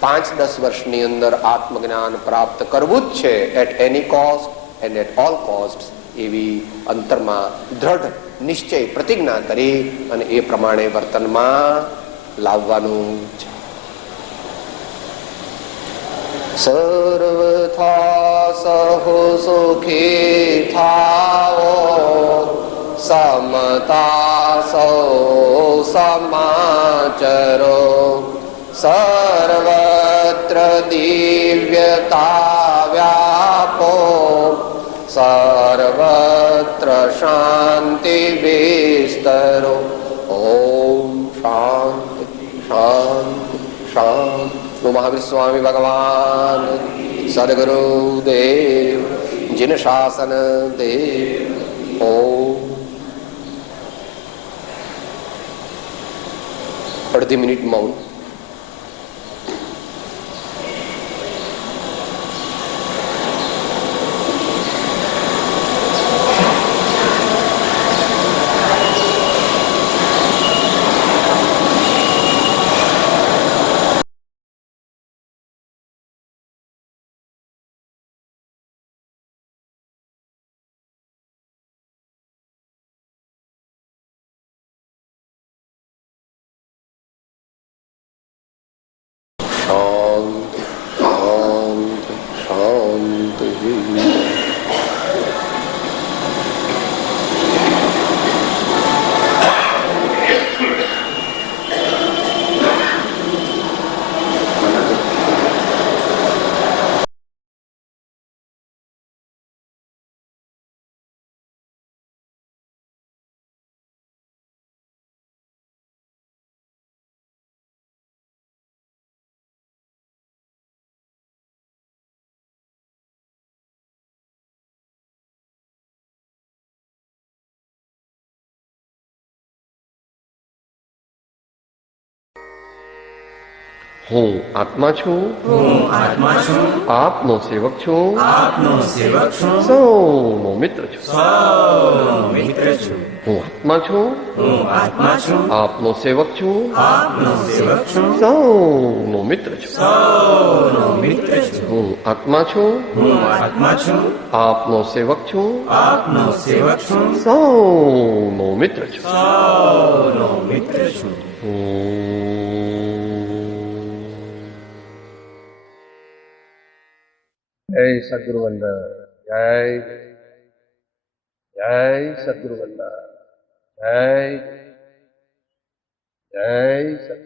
5-10 વર્ષની અંદર આત્મજ્ઞાન પ્રાપ્ત કરવું જ છે, at any cost and at all cost, એવી અંતરમાં દ્રઢ નિશ્ચય પ્રતિજ્ઞા કરી અને એ પ્રમાણે વર્તનમાં લાવવાનું છે. સર્વથા સહો સુખી થાઓ, સમતા સૌ સમાચરો, સર્વત્ર દિવ્યતા વ્યાપો, સર્વત્ર શાંતિ વિસ્તરો. ઓમ શાંતિ શાંતિ શાંતિ. મહાવીર સ્વામી ભગવાન, સદગુરુ દેવ, જીન શાસન દેવ. ઓમ. અડધી મિનિટ મૌન. હું આત્મા છું, આપનો સેવક છું, સૌનો મિત્ર છું. હું આત્મા છું, આપનો સેવક છું, સૌનો મિત્ર છું. હું આત્મા છું, આપનો સેવક છું, સૌનો મિત્ર છું. જય સદગુરુ વંદન. જય જય સદગુરુ વંદન. જય જય સદગુરુ.